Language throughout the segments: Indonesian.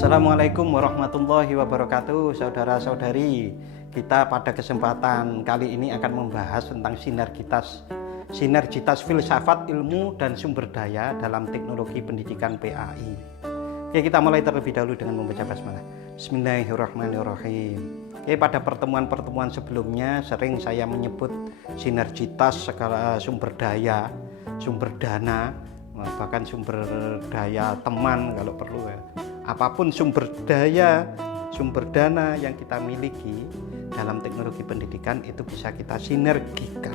Assalamualaikum warahmatullahi wabarakatuh, saudara-saudari. Kita pada kesempatan kali ini akan membahas tentang sinergitas filsafat, ilmu, dan sumber daya dalam teknologi pendidikan PAI. Oke, kita mulai terlebih dahulu dengan membaca basmalah. Bismillahirrahmanirrahim. Oke, pada pertemuan-pertemuan sebelumnya sering saya menyebut sinergitas segala sumber daya, sumber dana, bahkan sumber daya teman kalau perlu ya. Apapun sumber daya, sumber dana yang kita miliki dalam teknologi pendidikan itu bisa kita sinergikan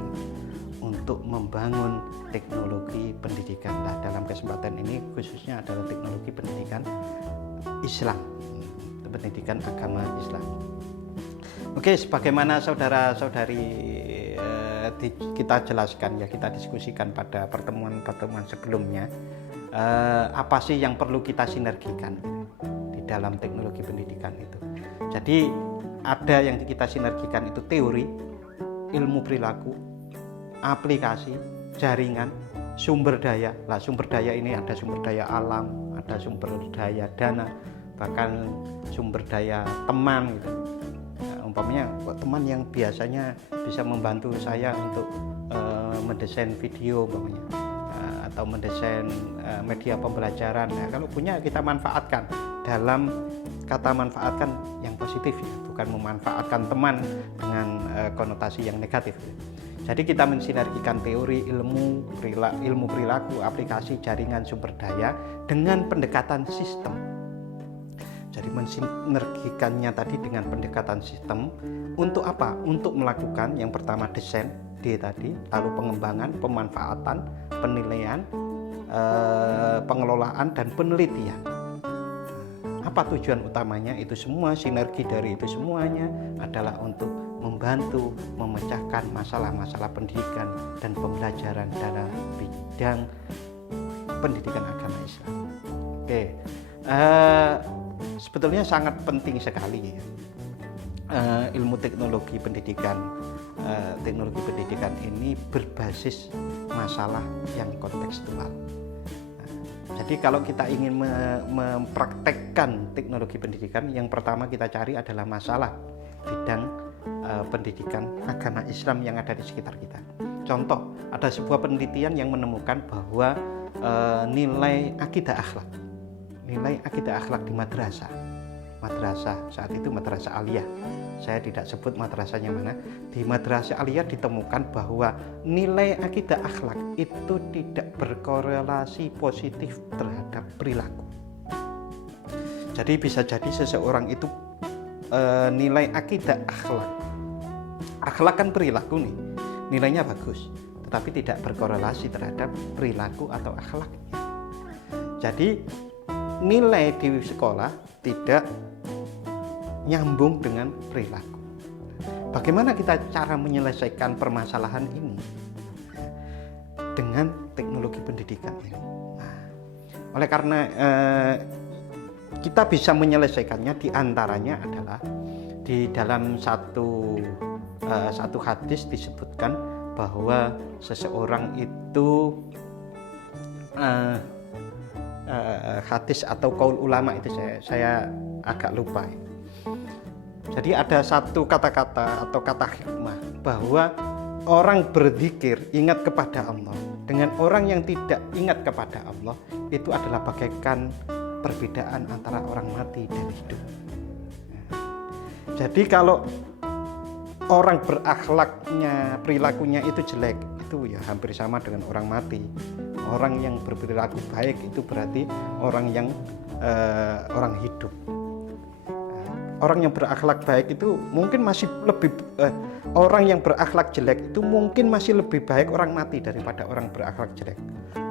untuk membangun teknologi pendidikan. Nah, dalam kesempatan ini khususnya adalah teknologi pendidikan Islam, pendidikan agama Islam. Oke, sebagaimana saudara-saudari kita jelaskan ya, kita diskusikan pada pertemuan-pertemuan sebelumnya, apa sih yang perlu kita sinergikan di dalam teknologi pendidikan itu. Jadi ada yang kita sinergikan itu teori, ilmu perilaku, aplikasi, jaringan, sumber daya. Lah, sumber daya ini ada sumber daya alam, ada sumber daya dana, bahkan sumber daya teman gitu. Umpamanya teman yang biasanya bisa membantu saya untuk mendesain video umpamanya, atau mendesain media pembelajaran. Nah, kalau punya kita manfaatkan. Dalam kata manfaatkan yang positif ya, bukan memanfaatkan teman dengan konotasi yang negatif. Jadi kita mensinergikan teori, ilmu perilaku, aplikasi, jaringan, sumber daya dengan pendekatan sistem. Jadi mensinergikannya tadi dengan pendekatan sistem untuk apa? Untuk melakukan yang pertama desain D tadi, lalu pengembangan, pemanfaatan, penilaian, pengelolaan, dan penelitian. Apa tujuan utamanya? Itu semua, sinergi dari itu semuanya adalah untuk membantu memecahkan masalah-masalah pendidikan dan pembelajaran dalam bidang pendidikan agama Islam. Oke, sebetulnya sangat penting sekali ya, ilmu teknologi pendidikan ini berbasis masalah yang kontekstual. Jadi kalau kita ingin mempraktekkan teknologi pendidikan, yang pertama kita cari adalah masalah bidang pendidikan agama Islam yang ada di sekitar kita. Contoh, ada sebuah penelitian yang menemukan bahwa nilai akidah akhlak di madrasah saat itu madrasah aliyah, saya tidak sebut madrasahnya mana, di madrasah aliyah ditemukan bahwa nilai akidah akhlak itu tidak berkorelasi positif terhadap perilaku. Jadi bisa jadi seseorang itu nilai akidah akhlak kan perilaku nih, nilainya bagus, tetapi tidak berkorelasi terhadap perilaku atau akhlaknya. Jadi nilai di sekolah tidak nyambung dengan perilaku. Bagaimana kita cara menyelesaikan permasalahan ini? Dengan teknologi pendidikan ini. Nah, oleh karena kita bisa menyelesaikannya, diantaranya adalah di dalam satu hadis disebutkan bahwa seseorang itu hadis atau qaul ulama itu saya agak lupa. Jadi ada satu kata-kata atau kata hikmah bahwa orang berzikir ingat kepada Allah dengan orang yang tidak ingat kepada Allah itu adalah bagaikan perbedaan antara orang mati dan hidup. Jadi kalau orang berakhlaknya, perilakunya itu jelek, itu ya hampir sama dengan orang mati. Orang yang berperilaku baik itu berarti orang yang orang hidup. Orang yang berakhlak baik itu mungkin masih lebih orang yang berakhlak jelek itu mungkin masih lebih baik orang mati daripada orang berakhlak jelek.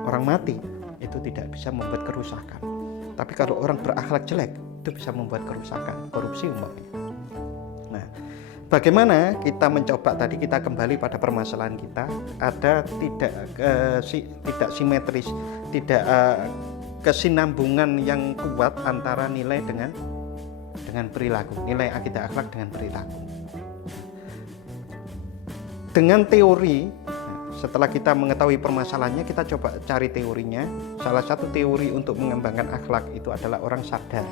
Orang mati itu tidak bisa membuat kerusakan. Tapi kalau orang berakhlak jelek itu bisa membuat kerusakan, korupsi umpamanya. Nah, bagaimana kita mencoba tadi, kita kembali pada permasalahan kita, ada tidak simetris, tidak kesinambungan yang kuat antara nilai dengan perilaku, nilai akidah akhlak dengan perilaku. Dengan teori, setelah kita mengetahui permasalahannya, kita coba cari teorinya. Salah satu teori untuk mengembangkan akhlak itu adalah orang sadar.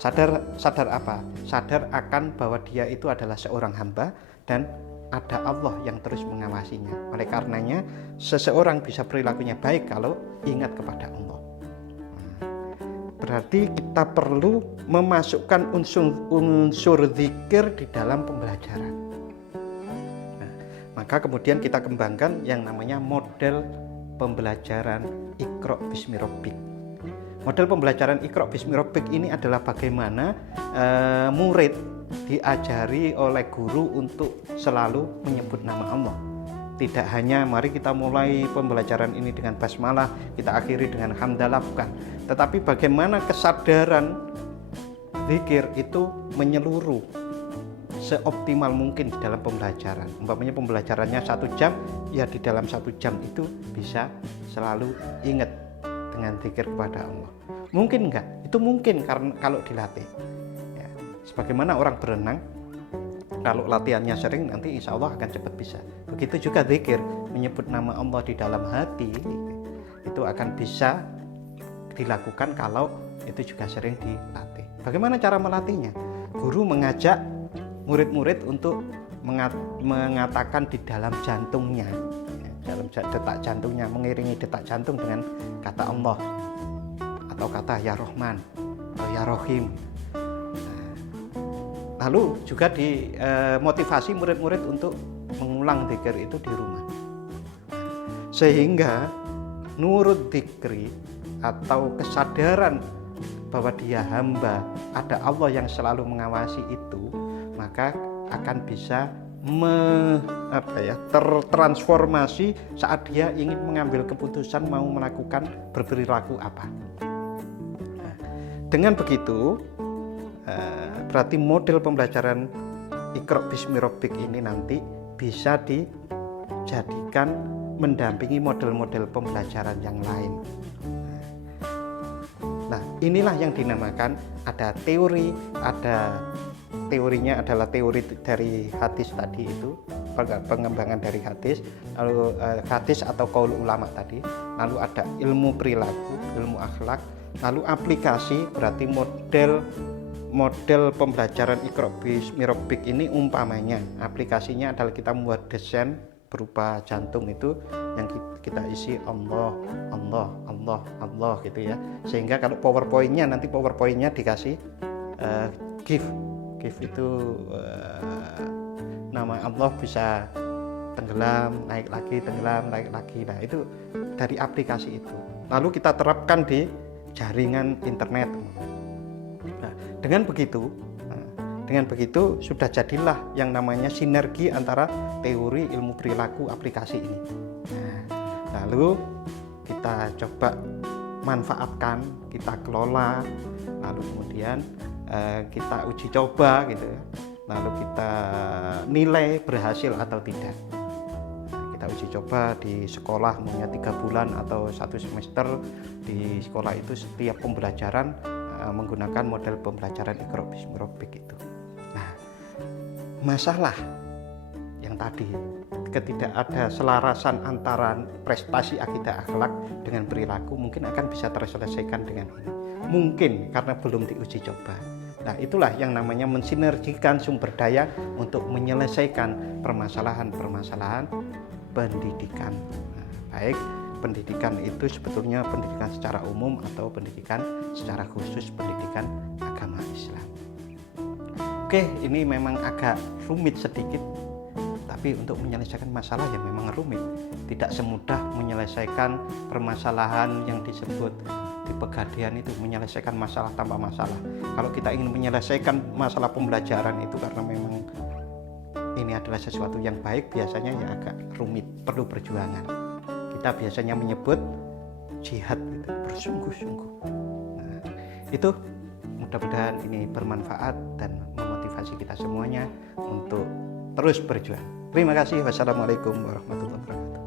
Sadar apa? Sadar akan bahwa dia itu adalah seorang hamba dan ada Allah yang terus mengawasinya. Oleh karenanya seseorang bisa perilakunya baik kalau ingat kepada Allah. Berarti kita perlu memasukkan unsur zikir di dalam pembelajaran. Nah, maka kemudian kita kembangkan yang namanya model pembelajaran Iqra Bismi Rabbik. Model pembelajaran Iqra Bismi Rabbik ini adalah bagaimana murid diajari oleh guru untuk selalu menyebut nama Allah. Tidak hanya mari kita mulai pembelajaran ini dengan basmalah, kita akhiri dengan hamdalah, bukan. Tetapi bagaimana kesadaran zikir itu menyeluruh seoptimal mungkin di dalam pembelajaran. Umpamanya pembelajarannya 1 jam, ya di dalam 1 jam itu bisa selalu ingat dengan zikir kepada Allah. Mungkin enggak? Itu mungkin karena kalau dilatih. Ya, sebagaimana orang berenang, kalau latihannya sering nanti insya Allah akan cepat bisa. Begitu juga zikir, menyebut nama Allah di dalam hati itu akan bisa dilakukan kalau itu juga sering dilatih. Bagaimana cara melatihnya? Guru mengajak murid-murid untuk mengatakan di dalam jantungnya, dalam detak jantungnya, mengiringi detak jantung dengan kata Allah atau kata Ya Rahman atau Ya Rahim. Lalu juga dimotivasi murid-murid untuk mengulang zikir itu di rumah, sehingga nurut zikri atau kesadaran bahwa dia hamba, ada Allah yang selalu mengawasi itu, maka akan bisa tertransformasi saat dia ingin mengambil keputusan mau melakukan berperilaku apa. Nah, dengan begitu berarti model pembelajaran Iqra Bismi Rabbik ini nanti bisa dijadikan mendampingi model-model pembelajaran yang lain. Nah, inilah yang dinamakan ada teori, ada teorinya adalah teori dari hadis tadi itu, pengembangan dari hadis, lalu hadis atau qaul ulama tadi, lalu ada ilmu perilaku, ilmu akhlak, lalu aplikasi, berarti model pembelajaran Iqra Bismi Rabbik ini umpamanya aplikasinya adalah kita membuat desain berupa jantung itu yang kita isi Allah, Allah, Allah, Allah gitu ya, sehingga kalau nanti powerpointnya dikasih GIF itu nama Allah bisa tenggelam, naik lagi, tenggelam, naik lagi. Nah, itu dari aplikasi itu. Lalu kita terapkan di jaringan internet. Nah, dengan begitu sudah jadilah yang namanya sinergi antara teori, ilmu perilaku, aplikasi ini. Nah, lalu kita coba manfaatkan, kita kelola, lalu kemudian kita uji coba gitu ya. Lalu kita nilai berhasil atau tidak. Kita uji coba di sekolah, maunya 3 bulan atau 1 semester di sekolah itu, setiap pembelajaran menggunakan model pembelajaran Iqra Bismi Rabbik itu. Nah, masalah yang tadi ketidak ada selarasan antara prestasi akidah akhlak dengan perilaku mungkin akan bisa terselesaikan dengan ini. Mungkin karena belum diuji coba. Nah, itulah yang namanya mensinergikan sumber daya untuk menyelesaikan permasalahan-permasalahan pendidikan. Nah, baik pendidikan itu sebetulnya pendidikan secara umum atau pendidikan secara khusus pendidikan agama Islam. Oke, ini memang agak rumit sedikit, tapi untuk menyelesaikan masalah yang memang rumit. Tidak semudah menyelesaikan permasalahan yang disebut di Pegadaian itu, menyelesaikan masalah tanpa masalah. Kalau kita ingin menyelesaikan masalah pembelajaran itu karena memang ini adalah sesuatu yang baik, biasanya ya agak rumit, perlu perjuangan. Kita biasanya menyebut jihad itu bersungguh-sungguh. Nah, itu mudah-mudahan ini bermanfaat dan memotivasi kita semuanya untuk terus berjuang. Terima kasih. Wassalamualaikum warahmatullahi wabarakatuh.